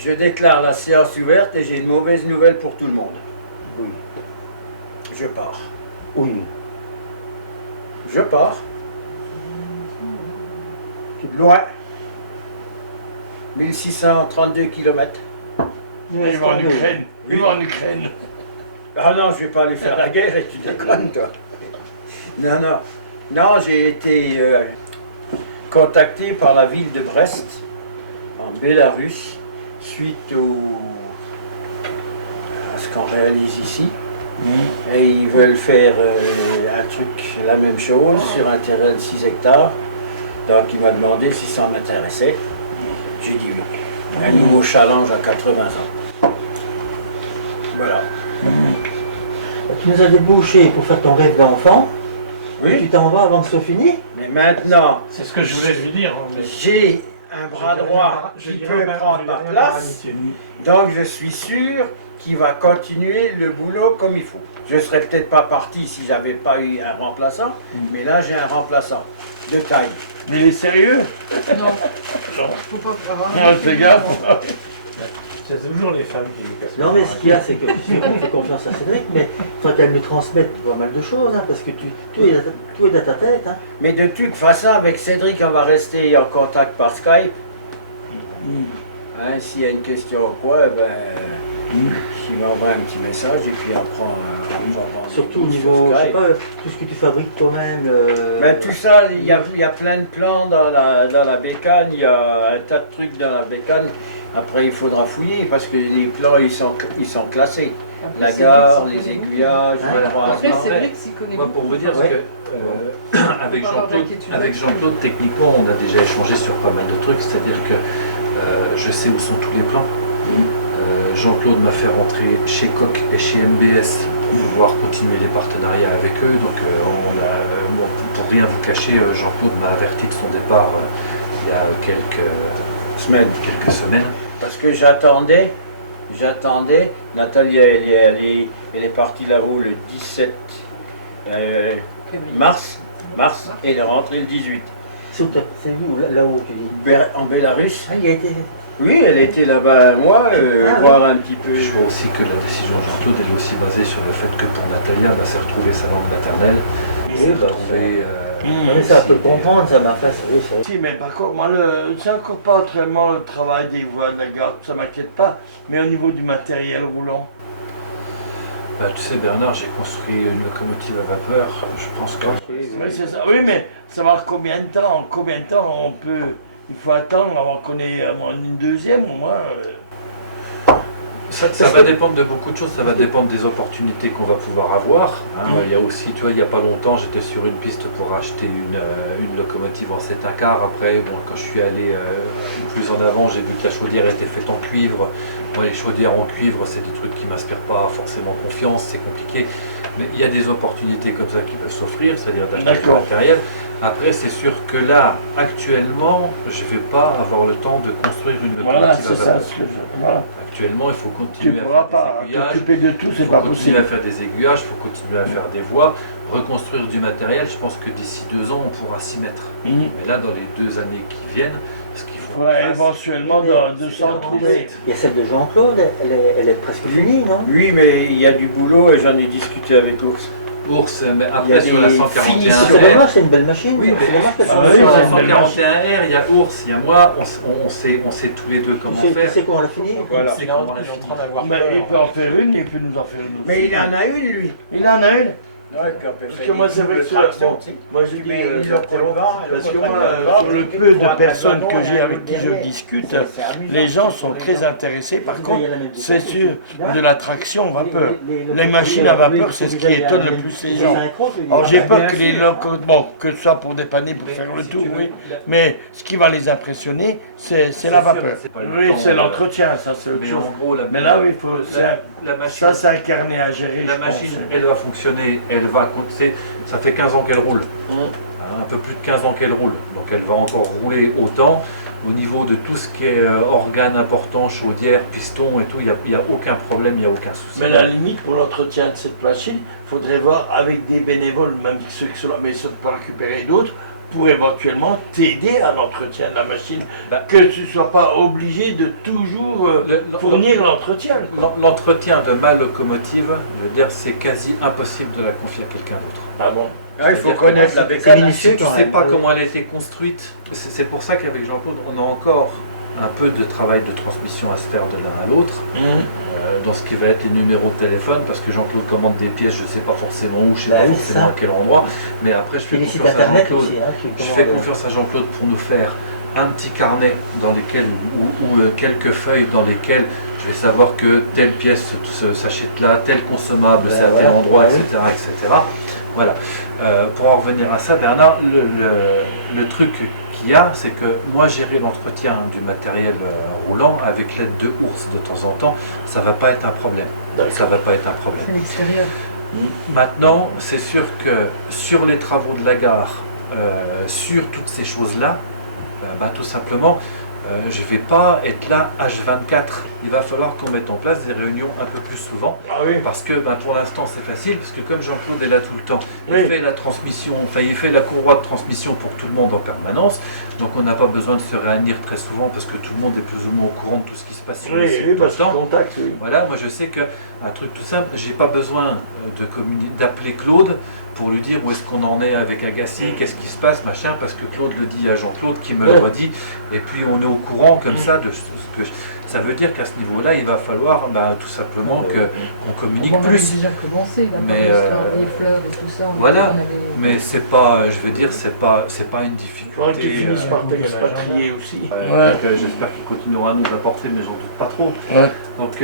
Je déclare la séance ouverte et j'ai une mauvaise nouvelle pour tout le monde. Oui. Je pars. Oui. Je pars. Loin. 1632 km. Il va en Ukraine. Il va en Ukraine. Ah non, je vais pas aller faire la guerre et tu déconnes, toi. Non, non. Non, j'ai été contacté par la ville de Brest, en Bélarus, suite à ce qu'on réalise ici. Et ils veulent faire un truc, la même chose, sur un terrain de 6 hectares. Donc il m'a demandé si ça m'intéressait. J'ai dit oui. Un nouveau challenge à 80 ans. Voilà. Tu nous as débauché pour faire ton rêve d'enfant. Oui. Et tu t'en vas avant que ce soit fini. Mais maintenant, C'est ce que je voulais lui dire. j'ai un bras droit qui peut prendre ma place. Donc je suis sûr qu'il va continuer le boulot comme il faut. Je ne serais peut-être pas parti si j'avais pas eu un remplaçant, mais là j'ai un remplaçant de taille. Mais il est sérieux? Non. Faut pas avoir. Non, fais gaffe. C'est toujours les femmes qui nous cassent. Non mais ce qu'il y a c'est que je fais confiance à Cédric, mais il faut qu'elle lui transmette pas mal de choses, hein, parce que tout est dans ta tête. Hein. Mais de toute façon, avec Cédric, on va rester en contact par Skype. Hein, s'il y a une question ou quoi, ben, il m'envoie un petit message et puis on prend Surtout au niveau, je sais pas, tout ce que tu fabriques toi-même. Ben, tout ça, il y a plein de plans dans la bécane, il y a un tas de trucs dans la bécane. Après, il faudra fouiller parce que les plans, ils sont classés. La gare, les aiguillages, Voilà. les croisements. Après, c'est vrai que s'y connaît Moi, beaucoup. pour vous dire, Ouais. avec On va avoir Jean-Claude, d'inquiétude. techniquement, on a déjà échangé sur pas mal de trucs, c'est-à-dire que je sais où sont tous les plans. Jean-Claude m'a fait rentrer chez Koch et chez MBS pour pouvoir continuer les partenariats avec eux. Donc, pour rien vous cacher, Jean-Claude m'a averti de son départ il y a quelques semaines. Parce que j'attendais, Nathalie elle est partie là-haut le 17 mars, et elle est rentrée le 18. C'est où là-haut tu dis? En Bélarus. Ah, il a été. Oui, elle était là-bas un mois, voir un petit peu. Je vois aussi que la décision de Jean-Claude est aussi basée sur le fait que pour Nathalie, elle s'est retrouvée sa langue maternelle. Oui, bah, non, mais ça peut comprendre, ça m'a fait, oui, c'est vrai. Si, mais par contre, moi, c'est encore pas vraiment le travail des voies de la gare, ça m'inquiète pas. Mais au niveau du matériel roulant. Bah, tu sais, Bernard, j'ai construit une locomotive à vapeur. Je pense que. Oui, c'est ça. Oui, mais savoir combien de temps on peut. Il faut attendre avant qu'on ait une deuxième au moins. Ça va dépendre de beaucoup de choses, ça va dépendre des opportunités qu'on va pouvoir avoir. Hein. Il y a aussi, tu vois, il n'y a pas longtemps, j'étais sur une piste pour acheter une locomotive en 7 1/4. Après, bon, quand je suis allé plus en avant, j'ai vu que la chaudière était faite en cuivre. Moi, les chaudières en cuivre, c'est des trucs qui ne m'inspirent pas forcément confiance, c'est compliqué. Mais il y a des opportunités comme ça qui peuvent s'offrir, c'est-à-dire d'acheter du matériel. Après, c'est sûr que là, actuellement, je ne vais pas avoir le temps de construire une locomotive Voilà, à c'est vapeur. ça. Voilà. Actuellement, il faut Tu continuer ne pourras à faire pas des aiguillages, t'occuper de tout, il c'est faut pas continuer possible. à faire des aiguillages, il faut continuer à faire des voies, reconstruire du matériel. Je pense que d'ici 2 ans, on pourra s'y mettre. Mais là, dans les 2 années qui viennent, ce qu'il faut Ouais, éventuellement, dans 200 trouver. Il y a celle de Jean-Claude, elle est presque finie, non? Oui, mais il y a du boulot et j'en ai discuté avec l'ours. Ours, mais Il y a après sur la des 141 finitions. C'est R, dommage, c'est une belle machine. Oui, c'est dommage que Ah ça oui, sur soit- la c'est une belle 141 R, il y a Ours, il y a moi, on sait tous les deux comment Tu faire. sais comment la finir? Voilà. C'est Il est en comment la il est en finir. train d'avoir Mais peur. il peut en faire une, il peut nous en faire une aussi. Mais il en a une, lui. Il en a une. Ouais, puis on peut Parce faire que moi, des c'est vrai que doubles c'est tractions, bon. tu sais. Moi, je Tu dis, mets une j'apprends côté au vent, parce que l'autre moi, côté au sur le vent, peu pour de un personnes wagon que et j'ai un avec autre qui je derrière. discute, C'est amusant, les gens c'est sont pour les très gens. intéressés. Par Il y contre, a la même c'est chose. sûr, Là, de la traction vapeur. les Les machines à vapeur, c'est ce qui étonne le plus les gens. Alors j'ai peur que les locaux, bon, que ça pour dépanner, pour faire le si tour, tu veux, oui. Mais ce qui va les impressionner, c'est la sûr, vapeur. c'est pas le Oui, temps, c'est l'entretien, ça c'est autre Mais chose. en gros, Mais là, oui, il faut. la machine, Ça, c'est un carnet à gérer. la je machine, pense. elle va fonctionner, elle va compter. Ça fait 15 ans qu'elle roule. Hein, un peu plus de 15 ans qu'elle roule. Donc elle va encore rouler autant. Au niveau de tout ce qui est organes importants, chaudière, piston et tout, il n'y a aucun problème, il n'y a aucun souci. Mais à la limite, pour l'entretien de cette machine, il faudrait voir avec des bénévoles, même ceux qui sont là, mais ils ne sont pas récupérés d'autres, pour éventuellement t'aider à l'entretien de la machine. Bah, Que tu ne sois pas obligé de toujours fournir l'entretien. L'entretien de ma locomotive, je veux dire, c'est quasi impossible de la confier à quelqu'un d'autre. Ah bon? Ah, il faut C'est-à-dire que connaître la c'est bécane. minutieux. Si tu ne sais pas comment elle a été construite, c'est pour ça qu'avec Jean-Claude, on a encore un peu de travail de transmission à se faire de l'un à l'autre, dans ce qui va être les numéros de téléphone, parce que Jean-Claude commande des pièces, je ne sais pas forcément où, je ne sais Bah pas oui, forcément ça. à quel endroit, mais après je fais Puis les sites confiance à internet Jean-Claude. aussi. Hein, Je fais confiance à Jean-Claude pour nous faire un petit carnet dans lesquels, ou quelques feuilles dans lesquelles je vais savoir que telle pièce s'achète là, tel consommable Ben c'est à tel voilà. endroit, Ben etc., etc. Voilà. Pour en revenir à ça, Bernard, le truc qu'il y a, c'est que moi, gérer l'entretien du matériel roulant avec l'aide de ours de temps en temps, ça ne va pas être un problème. Ça va pas être un problème. C'est l'extérieur. Maintenant, c'est sûr que sur les travaux de la gare, sur toutes ces choses-là, tout simplement, je ne vais pas être là H24. Il va falloir qu'on mette en place des réunions un peu plus souvent. Ah oui. Parce que pour l'instant c'est facile, parce que comme Jean-Claude est là tout le temps, il Oui. fait la transmission, enfin il fait la courroie de transmission pour tout le monde en permanence, donc on n'a pas besoin de se réunir très souvent parce que tout le monde est plus ou moins au courant de tout ce qui se passe sur le Oui, site oui, tout le parce que temps. contact, oui. Voilà, moi je sais qu'un truc tout simple, j'ai pas besoin d'appeler Claude pour lui dire où est-ce qu'on en est avec Agassi, qu'est-ce qui se passe, machin, parce que Claude le dit à Jean-Claude qui me le redit, et puis on est au courant comme ça de ce que ça veut dire qu'à ce niveau-là, il va falloir tout simplement qu'on communique On avait plus. déjà commencé, là, Mais, par l'histoire des fleurs et tout ça. voilà. On avait- Mais c'est pas, je veux dire, c'est pas une Il faudrait qu'ils difficulté. finissent par t'expatrier aussi. Donc, j'espère qu'il continuera à nous apporter, mais j'en doute pas trop. Ouais. Donc,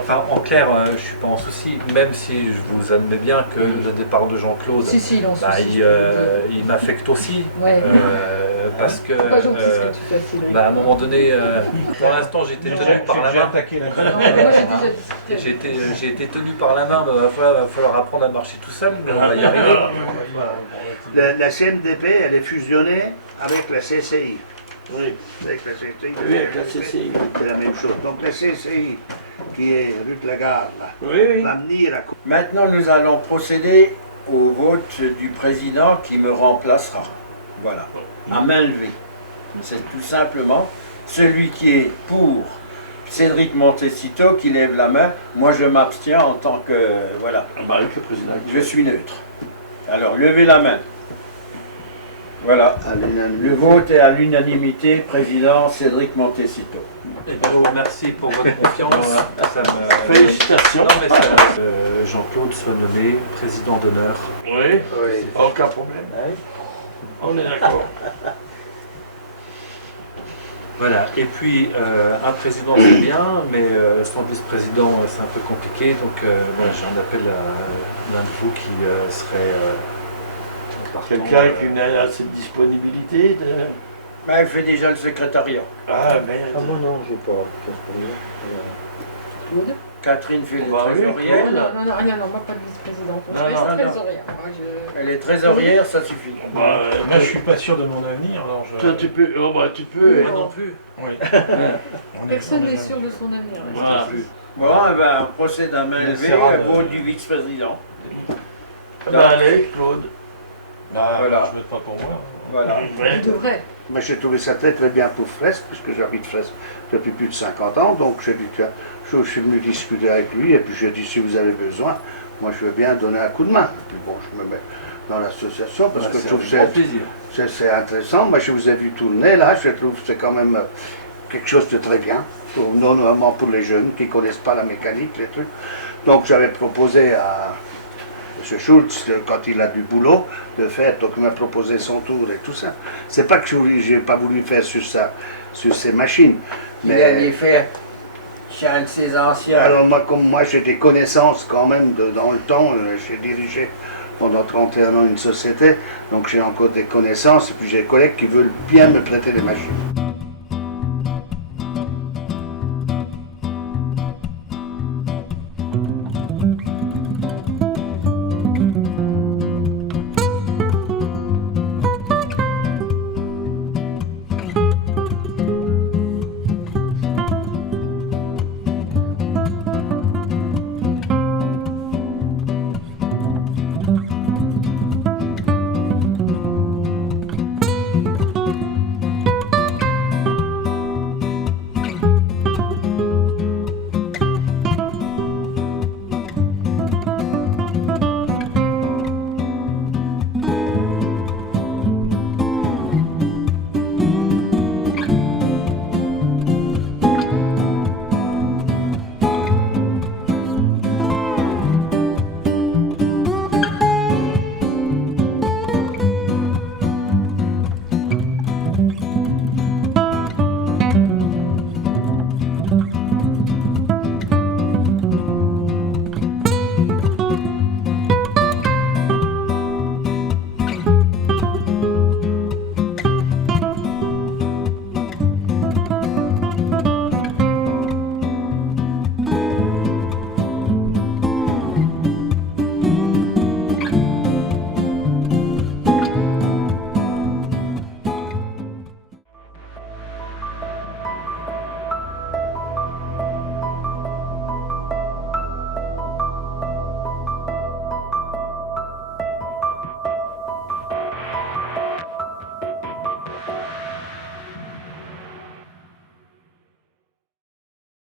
enfin, en clair, je suis pas en souci, même si je vous admets bien que le départ de Jean-Claude, Si, si, il en soucie. il m'affecte aussi, Ouais. parce que, C'est pas gentil ce que tu fais, Cédric. à un moment donné, pour l'instant, j'ai été tenu par la main. Non, mais moi, j'ai déjà dit. J'ai été tenu par la main, va falloir apprendre à marcher tout seul, mais on va y arriver. La CNDP, elle est fusionnée avec la CCI. Oui, Avec la CCI, oui, avec la CCI. c'est la même chose. Donc la CCI, qui est rue de la Gare, là, Oui, oui. va venir à... Maintenant, nous allons procéder au vote du président qui me remplacera. Voilà, à main levée. C'est tout simplement celui qui est pour Cédric Montecito qui lève la main. Moi, je m'abstiens en tant que... Voilà, Avec le président. je suis neutre. Alors, levez la main. Voilà. Le vote est à l'unanimité, président Cédric Montecito. Et je vous remercie pour votre confiance. Ça me- Félicitations. Non, mais ça, Jean-Claude soit nommé président d'honneur. Oui, Oui. aucun problème. On est d'accord. Voilà, et puis un président c'est bien, mais sans vice-président c'est un peu compliqué, donc voilà, j'en appelle à l'un de vous qui serait partant, Quelqu'un qui a cette disponibilité de... Ben, elle fait déjà le secrétariat. Ah Ah merde. bon, non, je vais pas. Claude Catherine fait les Bah oui, trésorières. Claude. Non, rien, non, moi pas de vice-président. Non, Je non, reste non. trésorière. Moi, je... Elle est trésorière, ça suffit. Bah, Moi, je suis pas sûr de mon avenir, alors je... toi, tu peux... Oh, bah, tu peux. Moi non plus. Oui. Personne n'est sûr de son avenir. là, je Voilà. te dis. Bon, eh ben, on procède à main On levée, essaiera à de- vote du vice-président. Ben, allez, Claude. Bah, Voilà. je vote pas pour moi. Voilà. Il devrait. Moi, j'ai trouvé ça très très bien pour Fresque, puisque j'habite Fresque depuis plus de 50 ans. Donc, j'ai dit, tiens, je suis venu discuter avec lui, et puis j'ai dit, si vous avez besoin, moi, je veux bien donner un coup de main. Et puis bon, je me mets dans l'association, parce que je trouve que c'est un grand plaisir. c'est intéressant. Moi, je vous ai vu tourner, là, je trouve que c'est quand même quelque chose de très bien, notamment pour les jeunes qui ne connaissent pas la mécanique, les trucs. Donc, j'avais proposé à M. Schultz, quand il a du boulot, de faire, donc il m'a proposé son tour et tout ça. C'est pas que je n'ai pas voulu faire sur ces machines, Il allait faire chez un de ses anciens. alors moi, comme moi j'ai des connaissances quand même dans le temps, j'ai dirigé pendant 31 ans une société, donc j'ai encore des connaissances et puis j'ai des collègues qui veulent bien me prêter des machines.